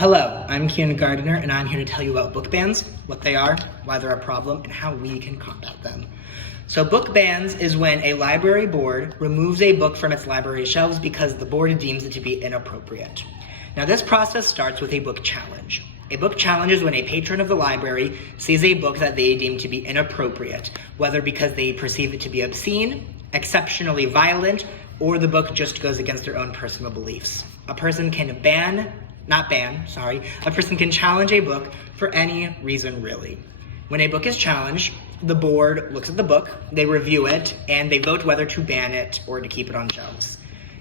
Hello, I'm Kieran Gardner, and I'm here to tell you about book bans, what they are, why they're a problem, and how we can combat them. So book bans is when a library board removes a book from its library shelves because the board deems it to be inappropriate. Now this process starts with a book challenge. A book challenge is when a patron of the library sees a book that they deem to be inappropriate, whether because they perceive it to be obscene, exceptionally violent, or the book just goes against their own personal beliefs. A person can a person can challenge a book for any reason really. When a book is challenged, the board looks at the book, they review it, and they vote whether to ban it or to keep it on shelves.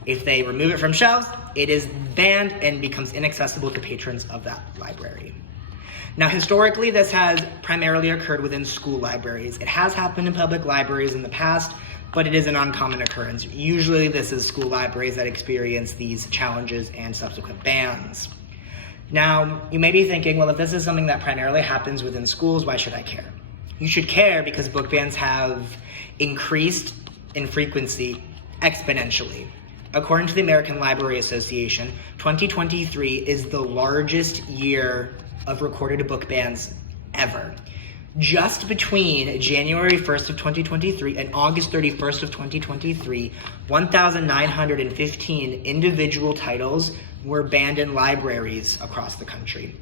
If they remove it from shelves, it is banned and becomes inaccessible to patrons of that library. Now, historically, this has primarily occurred within school libraries. It has happened in public libraries in the past, but it is an uncommon occurrence. Usually, this is school libraries that experience these challenges and subsequent bans. Now, you may be thinking, well, if this is something that primarily happens within schools, why should I care? You should care because book bans have increased in frequency exponentially. According to the American Library Association, 2023 is the largest year of recorded book bans ever. Just between January 1st of 2023 and August 31st of 2023, 1,915 individual titles were banned in libraries across the country.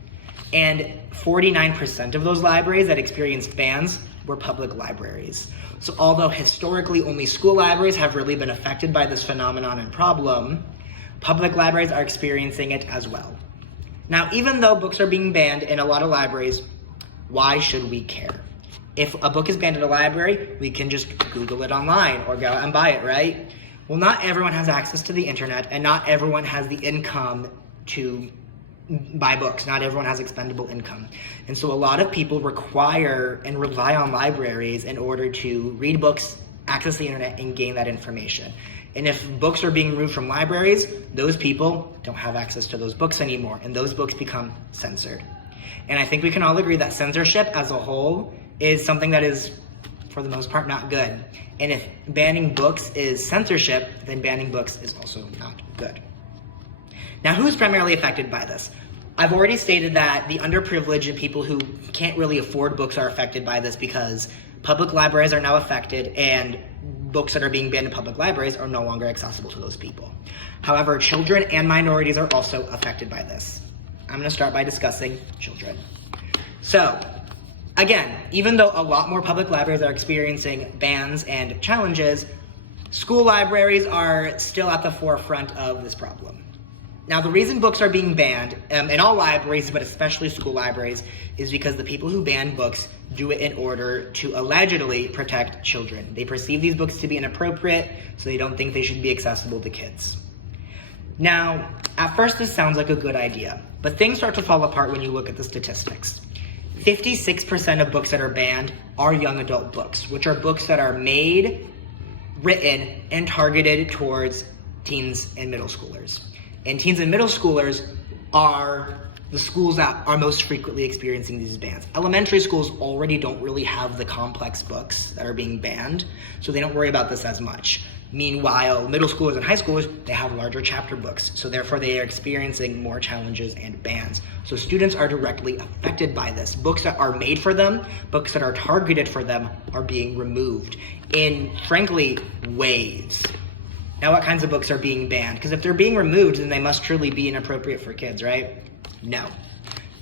And 49% of those libraries that experienced bans were public libraries. So although historically only school libraries have really been affected by this phenomenon and problem, public libraries are experiencing it as well. Now, even though books are being banned in a lot of libraries, why should we care? If a book is banned at a library, we can just Google it online or go out and buy it, right? Well, not everyone has access to the internet, and not everyone has the income to buy books. Not everyone has expendable income. And so a lot of people require and rely on libraries in order to read books, access the internet, and gain that information. And if books are being removed from libraries, those people don't have access to those books anymore, and those books become censored. And I think we can all agree that censorship as a whole is something that is, for the most part, not good. And if banning books is censorship, then banning books is also not good. Now, who's primarily affected by this? I've already stated that the underprivileged and people who can't really afford books are affected by this because public libraries are now affected and books that are being banned in public libraries are no longer accessible to those people. However, children and minorities are also affected by this. I'm going to start by discussing children. So, again, even though a lot more public libraries are experiencing bans and challenges, school libraries are still at the forefront of this problem. Now, the reason books are being banned in all libraries, but especially school libraries, is because the people who ban books do it in order to allegedly protect children. They perceive these books to be inappropriate, so they don't think they should be accessible to kids. Now, at first this sounds like a good idea, but things start to fall apart when you look at the statistics. 56% of books that are banned are young adult books, which are books that are made, written, and targeted towards teens and middle schoolers. And teens and middle schoolers are the schools that are most frequently experiencing these bans. Elementary schools already don't really have the complex books that are being banned, so they don't worry about this as much. Meanwhile, middle schoolers and high schoolers, they have larger chapter books, so therefore they are experiencing more challenges and bans. So students are directly affected by this. Books that are made for them, books that are targeted for them are being removed in, frankly, waves. Now, what kinds of books are being banned? Because if they're being removed, then they must truly be inappropriate for kids, right? No.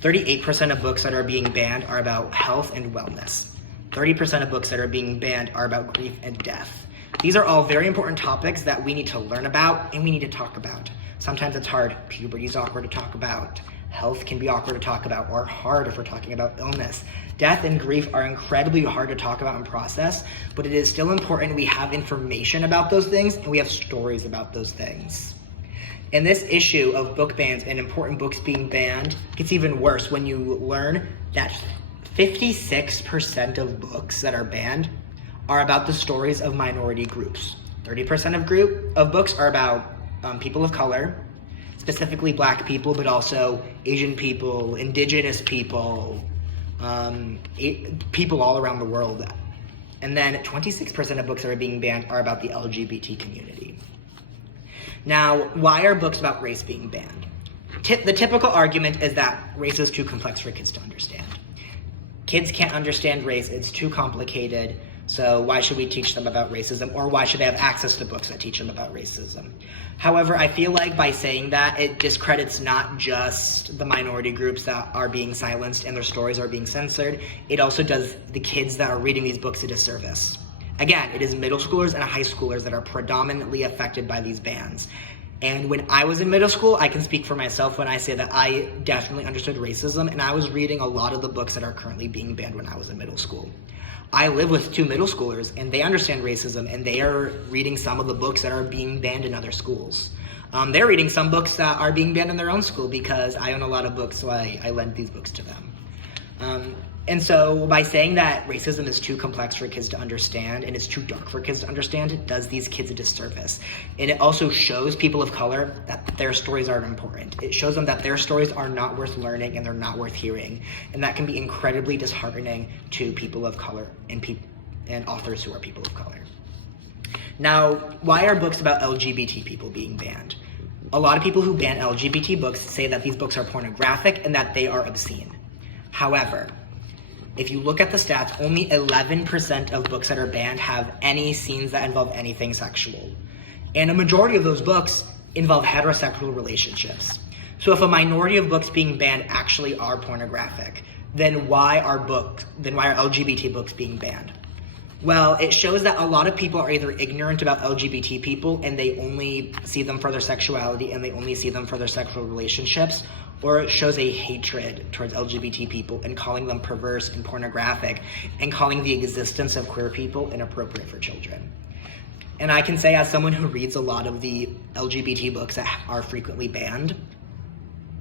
38% of books that are being banned are about health and wellness. 30% of books that are being banned are about grief and death. These are all very important topics that we need to learn about and we need to talk about. Sometimes it's hard. Puberty is awkward to talk about. Health can be awkward to talk about, or hard if we're talking about illness. Death and grief are incredibly hard to talk about and process, but it is still important we have information about those things and we have stories about those things. And this issue of book bans and important books being banned gets even worse when you learn that 56% of books that are banned are about the stories of minority groups. 30% of books are about people of color, specifically Black people, but also Asian people, Indigenous people, people all around the world. And then 26% of books that are being banned are about the LGBT community. Now, why are books about race being banned? the typical argument is that race is too complex for kids to understand. Kids can't understand race, it's too complicated, so why should we teach them about racism, or why should they have access to books that teach them about racism? However, I feel like by saying that, it discredits not just the minority groups that are being silenced and their stories are being censored, it also does the kids that are reading these books a disservice. Again, it is middle schoolers and high schoolers that are predominantly affected by these bans. And when I was in middle school, I can speak for myself when I say that I definitely understood racism, and I was reading a lot of the books that are currently being banned when I was in middle school. I live with 2 middle schoolers, and they understand racism, and they are reading some of the books that are being banned in other schools. They're reading some books that are being banned in their own school because I own a lot of books, so I lend these books to them. And so by saying that racism is too complex for kids to understand and it's too dark for kids to understand, it does these kids a disservice. And it also shows people of color that their stories aren't important. It shows them that their stories are not worth learning and they're not worth hearing. And that can be incredibly disheartening to people of color and authors who are people of color. Now, why are books about LGBT people being banned? A lot of people who ban LGBT books say that these books are pornographic and that they are obscene. However, if you look at the stats, only 11% of books that are banned have any scenes that involve anything sexual. And a majority of those books involve heterosexual relationships. So if a minority of books being banned actually are pornographic, then why are LGBT books being banned? Well, it shows that a lot of people are either ignorant about LGBT people and they only see them for their sexuality and they only see them for their sexual relationships, or it shows a hatred towards LGBT people and calling them perverse and pornographic and calling the existence of queer people inappropriate for children. And I can say, as someone who reads a lot of the LGBT books that are frequently banned,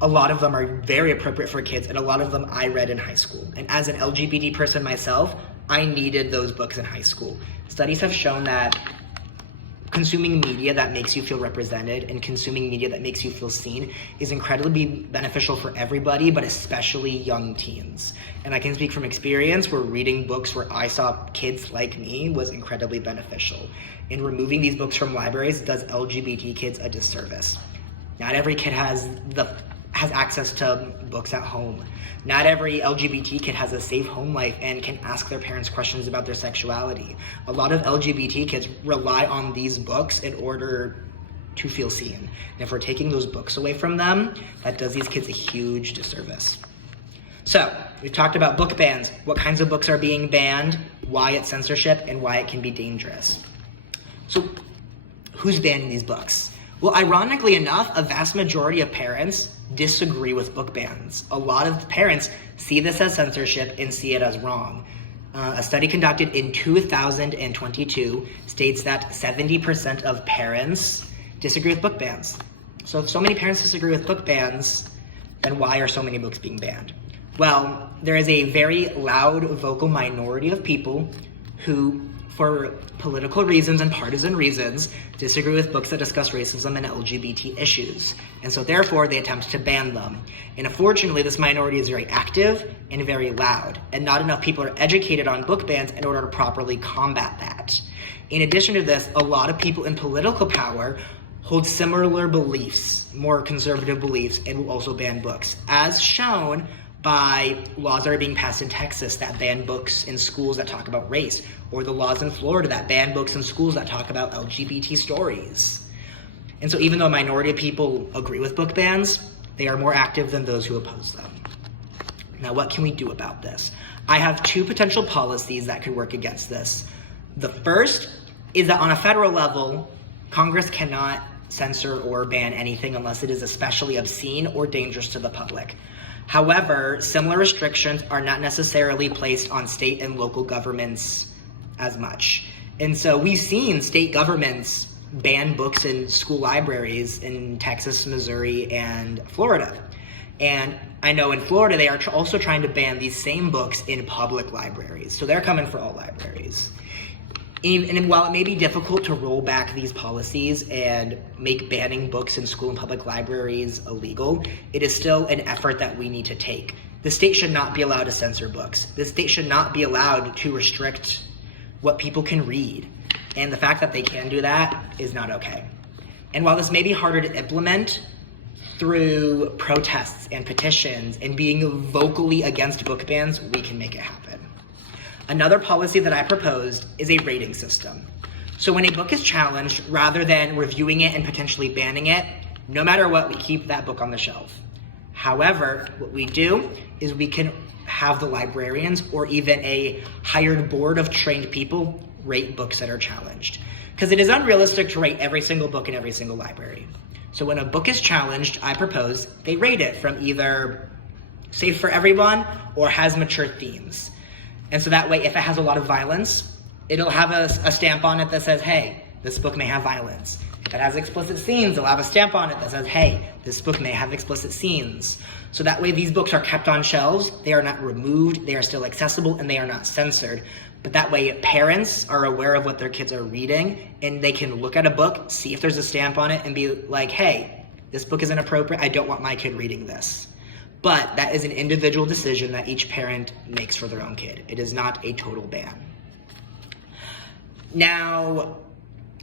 a lot of them are very appropriate for kids, and a lot of them I read in high school. And as an LGBT person myself, I needed those books in high school. Studies have shown that consuming media that makes you feel represented and consuming media that makes you feel seen is incredibly beneficial for everybody, but especially young teens. And I can speak from experience where reading books where I saw kids like me was incredibly beneficial. And removing these books from libraries does LGBT kids a disservice. Not every kid has access to books at home. Not every LGBT kid has a safe home life and can ask their parents questions about their sexuality. A lot of LGBT kids rely on these books in order to feel seen. And if we're taking those books away from them, that does these kids a huge disservice. So, we've talked about book bans, what kinds of books are being banned, why it's censorship, and why it can be dangerous. So, who's banning these books? Well, ironically enough, a vast majority of parents disagree with book bans. A lot of parents see this as censorship and see it as wrong. A study conducted in 2022 states that 70% of parents disagree with book bans. So if so many parents disagree with book bans, then why are so many books being banned? Well, there is a very loud, vocal minority of people who, for political reasons and partisan reasons, disagree with books that discuss racism and LGBT issues. And so therefore, they attempt to ban them. And unfortunately, this minority is very active and very loud, and not enough people are educated on book bans in order to properly combat that. In addition to this, a lot of people in political power hold similar beliefs, more conservative beliefs, and will also ban books, as shown by laws that are being passed in Texas that ban books in schools that talk about race, or the laws in Florida that ban books in schools that talk about LGBT stories. And so even though a minority of people agree with book bans, they are more active than those who oppose them. Now, what can we do about this? I have 2 potential policies that could work against this. The first is that on a federal level, Congress cannot censor or ban anything unless it is especially obscene or dangerous to the public. However, similar restrictions are not necessarily placed on state and local governments as much. And so we've seen state governments ban books in school libraries in Texas, Missouri, and Florida. And I know in Florida, they are also trying to ban these same books in public libraries. So they're coming for all libraries. And while it may be difficult to roll back these policies and make banning books in school and public libraries illegal, it is still an effort that we need to take. The state should not be allowed to censor books. The state should not be allowed to restrict what people can read. And the fact that they can do that is not okay. And while this may be harder to implement, through protests and petitions and being vocally against book bans, we can make it happen. Another policy that I proposed is a rating system. So when a book is challenged, rather than reviewing it and potentially banning it, no matter what, we keep that book on the shelf. However, what we do is we can have the librarians or even a hired board of trained people rate books that are challenged. Because it is unrealistic to rate every single book in every single library. So when a book is challenged, I propose they rate it from either safe for everyone or has mature themes. And so that way, if it has a lot of violence, it'll have a stamp on it that says, hey, this book may have violence. If it has explicit scenes, it'll have a stamp on it that says, hey, this book may have explicit scenes. So that way these books are kept on shelves, they are not removed, they are still accessible, and they are not censored. But that way parents are aware of what their kids are reading, and they can look at a book, see if there's a stamp on it, and be like, hey, this book is inappropriate, I don't want my kid reading this. But that is an individual decision that each parent makes for their own kid. It is not a total ban. Now,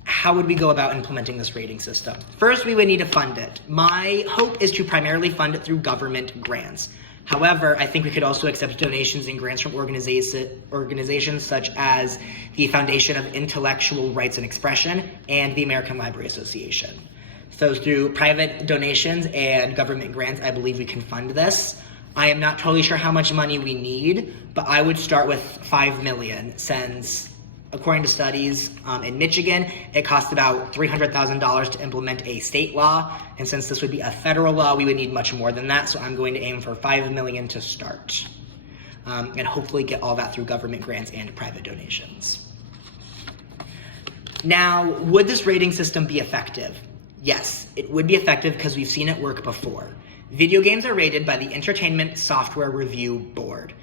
how would we go about implementing this rating system? First, we would need to fund it. My hope is to primarily fund it through government grants. However, I think we could also accept donations and grants from organizations such as the Foundation of Intellectual Rights and Expression and the American Library Association. So through private donations and government grants, I believe we can fund this. I am not totally sure how much money we need, but I would start with $5 million since, according to studies in Michigan, it costs about $300,000 to implement a state law. And since this would be a federal law, we would need much more than that. So I'm going to aim for $5 million to start and hopefully get all that through government grants and private donations. Now, would this rating system be effective? Yes, it would be effective because we've seen it work before. Video games are rated by the Entertainment Software Review Board.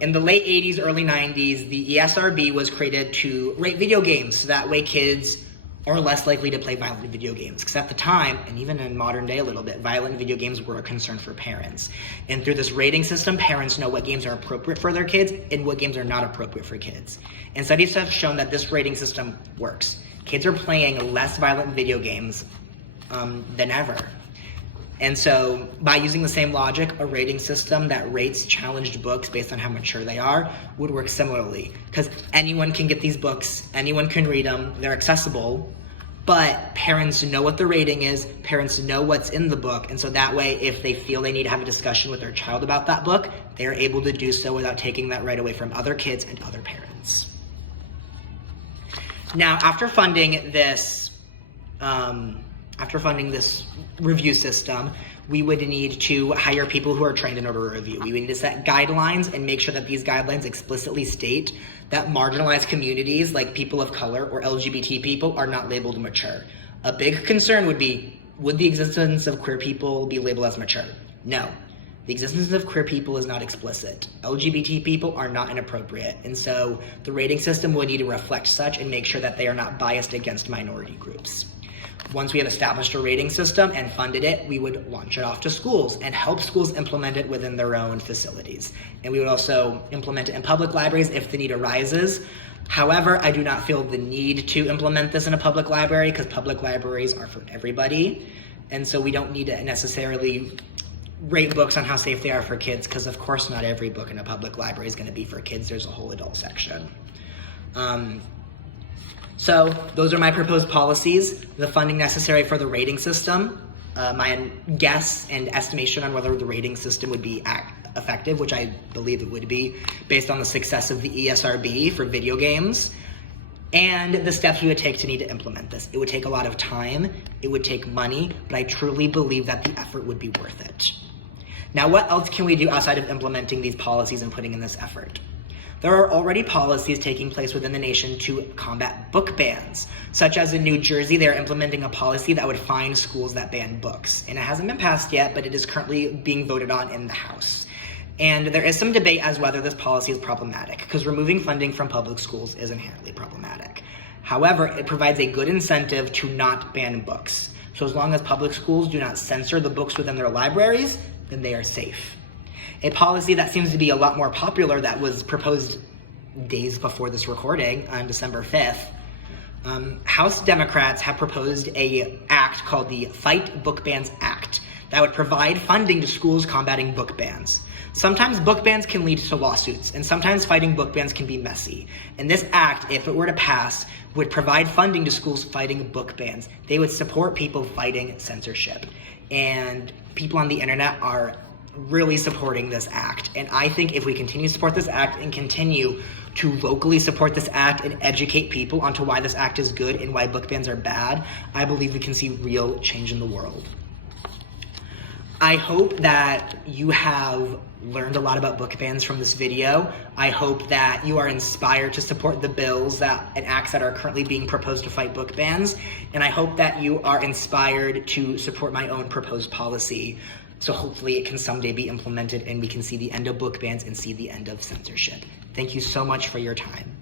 In the late 80s, early 90s, the ESRB was created to rate video games so that way kids are less likely to play violent video games. Because at the time, and even in modern day a little bit, violent video games were a concern for parents. And through this rating system, parents know what games are appropriate for their kids and what games are not appropriate for kids. And studies have shown that this rating system works. Kids are playing less violent video games than ever. And so by using the same logic, a rating system that rates challenged books based on how mature they are would work similarly. Because anyone can get these books, anyone can read them, they're accessible, but parents know what the rating is, parents know what's in the book, and so that way if they feel they need to have a discussion with their child about that book, they're able to do so without taking that right away from other kids and other parents. Now, after funding this review system, we would need to hire people who are trained in order to review. We would need to set guidelines and make sure that these guidelines explicitly state that marginalized communities like people of color or LGBT people are not labeled mature. A big concern would be, would the existence of queer people be labeled as mature? No. The existence of queer people is not explicit. LGBT people are not inappropriate, and so the rating system would need to reflect such and make sure that they are not biased against minority groups. Once we have established a rating system and funded it, we would launch it off to schools and help schools implement it within their own facilities. And we would also implement it in public libraries if the need arises. However, I do not feel the need to implement this in a public library because public libraries are for everybody. And so we don't need to necessarily rate books on how safe they are for kids because of course not every book in a public library is going to be for kids. There's a whole adult section. So those are my proposed policies, the funding necessary for the rating system, my guess and estimation on whether the rating system would be effective, which I believe it would be, based on the success of the ESRB for video games, and the steps we would take to need to implement this. It would take a lot of time, it would take money, but I truly believe that the effort would be worth it. Now, what else can we do outside of implementing these policies and putting in this effort? There are already policies taking place within the nation to combat book bans, such as in New Jersey, they're implementing a policy that would fine schools that ban books. And it hasn't been passed yet, but it is currently being voted on in the House. And there is some debate as whether this policy is problematic, because removing funding from public schools is inherently problematic. However, it provides a good incentive to not ban books. So as long as public schools do not censor the books within their libraries, then they are safe. A policy that seems to be a lot more popular that was proposed days before this recording on December 5th, House Democrats have proposed an act called the Fight Book Bans Act that would provide funding to schools combating book bans. Sometimes book bans can lead to lawsuits, and sometimes fighting book bans can be messy. And this act, if it were to pass, would provide funding to schools fighting book bans. They would support people fighting censorship. And people on the internet are really supporting this act. And I think if we continue to support this act and continue to locally support this act and educate people onto why this act is good and why book bans are bad, I believe we can see real change in the world. I hope that you have learned a lot about book bans from this video. I hope that you are inspired to support the bills and acts that are currently being proposed to fight book bans. And I hope that you are inspired to support my own proposed policy. So hopefully it can someday be implemented and we can see the end of book bans and see the end of censorship. Thank you so much for your time.